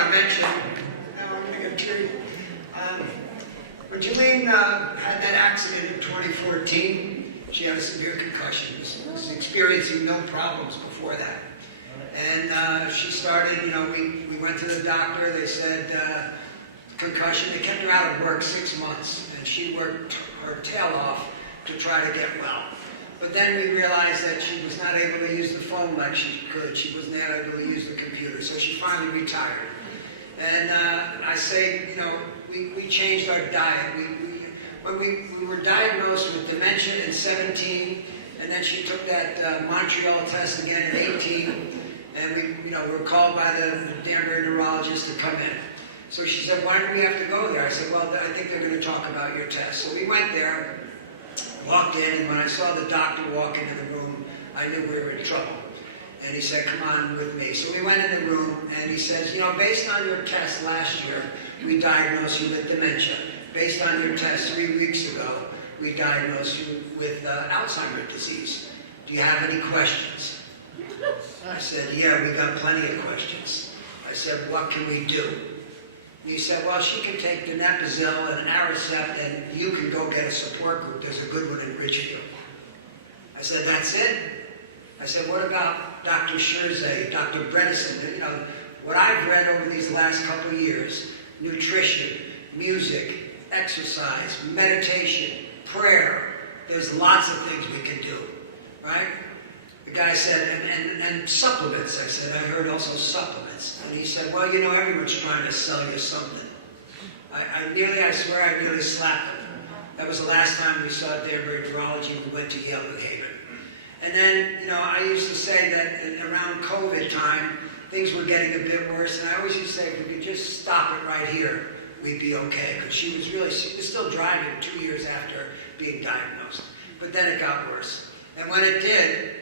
want to mention, now I'm going to get teary. When Jolene had that accident in 2014, she had a severe concussion. Was experiencing no problems before that. And she started, we went to the doctor. They said concussion. They kept her out of work 6 months. And she worked her tail off to try to get well. But then we realized that she was not able to use the phone like she could. She wasn't able to use the computer. So she finally retired. And I say, we changed our diet. When we were diagnosed with dementia in 17, and then she took that Montreal test again in 18, and we were called by the Danbury neurologist to come in. So she said, why do we have to go there? I said, well, I think they're going to talk about your test. So we went there, walked in, and when I saw the doctor walk into the room, I knew we were in trouble. And he said, come on with me. So we went in the room, and he says, based on your test last year, we diagnosed you with dementia. Based on your test 3 weeks ago, we diagnosed you with Alzheimer's disease. Do you have any questions? I said, yeah, we got plenty of questions. I said, what can we do? And he said, well, she can take donepezil and Aricept, and you can go get a support group. There's a good one in Ridgefield. I said, that's it? I said, what about Dr. Scherzay, Dr. Bredesen? What I've read over these last couple of years, nutrition, music, exercise, meditation, prayer. There's lots of things we can do, right? The guy said, and supplements. I said, I heard also supplements. And he said, well, everyone's trying to sell you something. I swear I nearly slapped him. That was the last time we saw Danbury Neurology. We went to Yale New Haven. And then, I used to say that around COVID time, things were getting a bit worse. And I always used to say, if we could just stop it right here, we'd be okay. Because she was still driving 2 years after being diagnosed. But then it got worse. And when it did,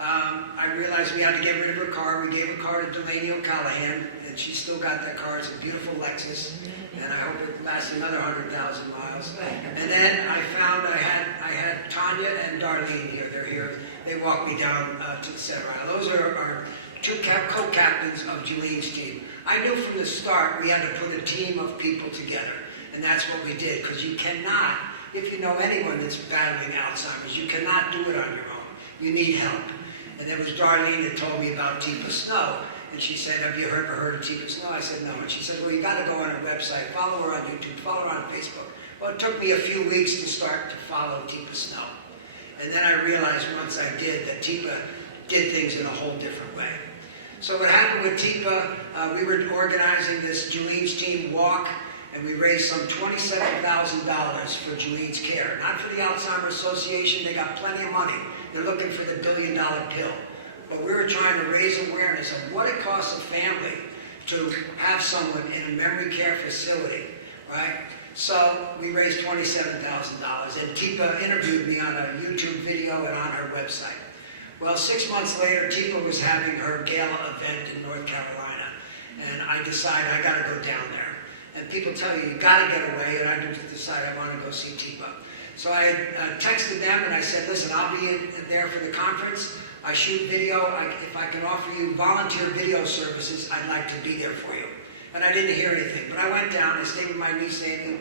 I realized we had to get rid of her car. We gave her car to Delaney O'Callahan, and she still got that car. It's a beautiful Lexus, and I hope it lasts another 100,000 miles. And then I found I had Tanya and Darlene here. They're here. They walked me down to the center aisle. Those are our two co-captains of Jolene's team. I knew from the start we had to put a team of people together, and that's what we did, because you cannot, if you know anyone that's battling Alzheimer's, you cannot do it on your own. You need help. And there was Darlene that told me about Teepa Snow, and she said, have you ever heard of Teepa Snow? I said, no. And she said, well, you got to go on her website, follow her on YouTube, follow her on Facebook. Well, it took me a few weeks to start to follow Teepa Snow. And then I realized once I did that Teepa did things in a whole different way. So what happened with Teepa, we were organizing this Jolene's Team walk, and we raised some $27,000 for Jolene's care. Not for the Alzheimer's Association, they got plenty of money. They're looking for the $1 billion pill. But we were trying to raise awareness of what it costs a family to have someone in a memory care facility, right? So we raised $27,000, and Teepa interviewed me on a YouTube video and on her website. Well, 6 months later, Teepa was having her gala event in North Carolina, and I decided I got to go down there. And people tell you got to get away, and I just decided I want to go see Teepa. So I texted them and I said, listen, I'll be there for the conference. I shoot video. If I can offer you volunteer video services, I'd like to be there for you. And I didn't hear anything. But I went down. I stayed with my niece, Amy,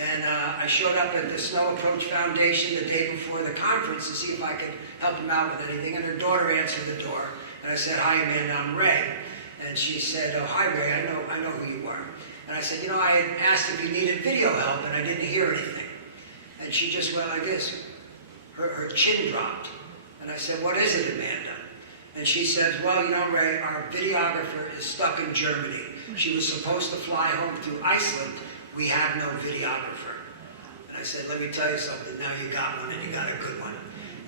and I showed up at the Snow Approach Foundation the day before the conference to see if I could help them out with anything. And her daughter answered the door. And I said, hi, Amanda, I'm Ray. And she said, oh, hi, Ray, I know who you are. And I said, I had asked if you needed video help, and I didn't hear anything. And she just went like this. Her chin dropped. And I said, what is it, Amanda? And she says, well, Ray, our videographer is stuck in Germany. She was supposed to fly home through Iceland. We have no videographer. And I said, let me tell you something. Now you got one, and you got a good one.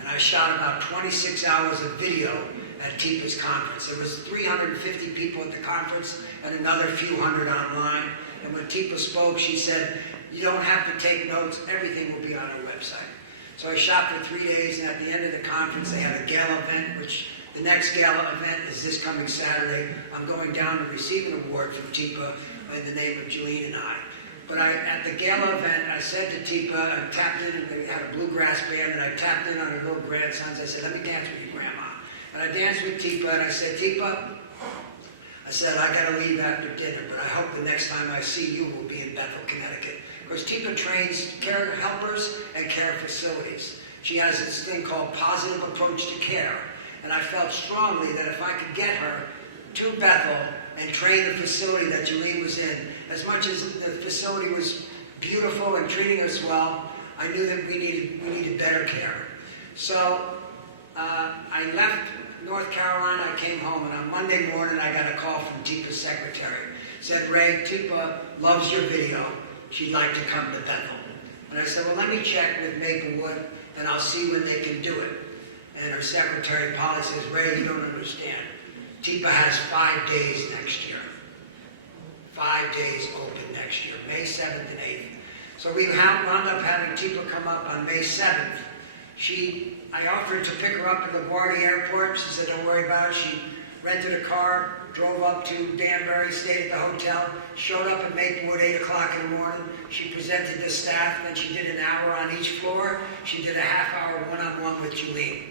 And I shot about 26 hours of video at Teepa's conference. There was 350 people at the conference and another few hundred online. And when Teepa spoke, she said, you don't have to take notes. Everything will be on our website. So I shot for 3 days, and at the end of the conference, they had a gala event, which the next gala event is this coming Saturday. I'm going down to receive an award from Teepa in the name of Jolene and I. But at the gala event, I said to Teepa, I tapped in, and they had a bluegrass band, and I tapped in on her little grandsons. I said, let me dance with you, Grandma. And I danced with Teepa, and I said, Teepa, I said, I got to leave after dinner, but I hope the next time I see you will be in Bethel, Connecticut. Because Teepa trains care helpers and care facilities. She has this thing called positive approach to care. And I felt strongly that if I could get her to Bethel and train the facility that Jolene was in, as much as the facility was beautiful and treating us well, I knew that we needed better care. So I left North Carolina, I came home, and on Monday morning I got a call from Teepa's secretary. Said, Ray, Teepa loves your video. She'd like to come to Bethel. And I said, well, let me check with Maplewood, and I'll see when they can do it. And her secretary, Polly, says, Ray, you don't understand. Teepa has 5 days next year. 5 days open next year, May 7th and 8th. So we wound up having Teepa come up on May 7th. I offered to pick her up at LaGuardia Airport. She said, don't worry about it. She rented a car, drove up to Danbury, stayed at the hotel, showed up at Maplewood 8 o'clock in the morning. She presented the staff, then she did an hour on each floor. She did a half-hour one-on-one with Jolene.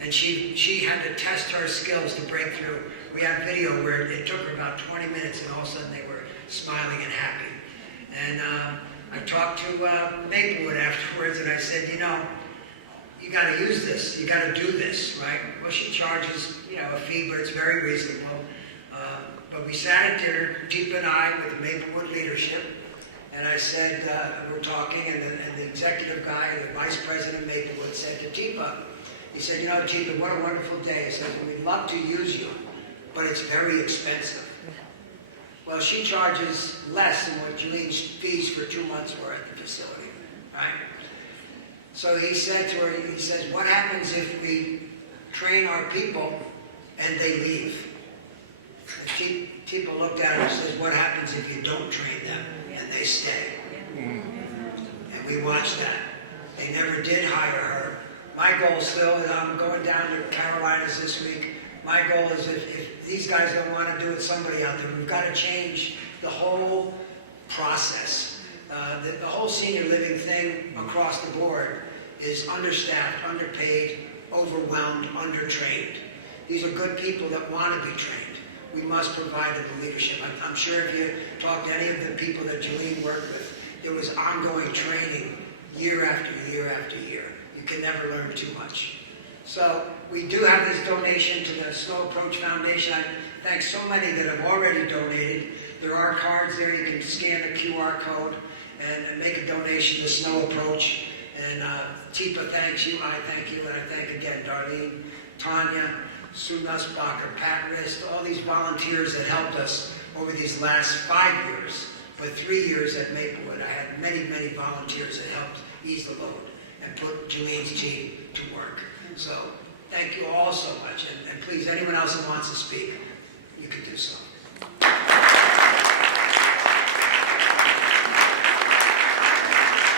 And she had to test her skills to break through. We have video where it took her about 20 minutes, and all of a sudden they were smiling and happy. And I talked to Maplewood afterwards, and I said, you know, you got to use this. You got to do this, right? Well, she charges, a fee, but it's very reasonable. But we sat at dinner, Teepa and I, with the Maplewood leadership, and I said, we're talking, and the executive guy, the vice president of Maplewood, said to Teepa, he said, Teepa, what a wonderful day. I said, well, we'd love to use you, but it's very expensive. Well, she charges less than what Jolene's fees for 2 months were at the facility, right? So he said to her, he says, what happens if we train our people and they leave? And Teepa looked at her and says, what happens if you don't train them and they stay? And we watched that. They never did hire her. My goal still, and I'm going down to Carolinas this week, my goal is if these guys don't want to do it, somebody out there, we've got to change the whole process. The whole senior living thing across the board is understaffed, underpaid, overwhelmed, undertrained. These are good people that want to be trained. We must provide them the leadership. I'm sure if you talk to any of the people that Jolene worked with, there was ongoing training year after year after year. You can never learn too much. So we do have this donation to the Snow Approach Foundation. I thank so many that have already donated. There are cards there. You can scan the QR code and make a donation to Snow Approach. And Teepa thanks you, I thank you, and I thank again Darlene, Tanya, Sue Nussbacher, Pat Rist, all these volunteers that helped us over these last 5 years, but 3 years at Maplewood. I had many, many volunteers that helped ease the load and put Jolene's team to work. So thank you all so much, and please, anyone else who wants to speak, you can do so.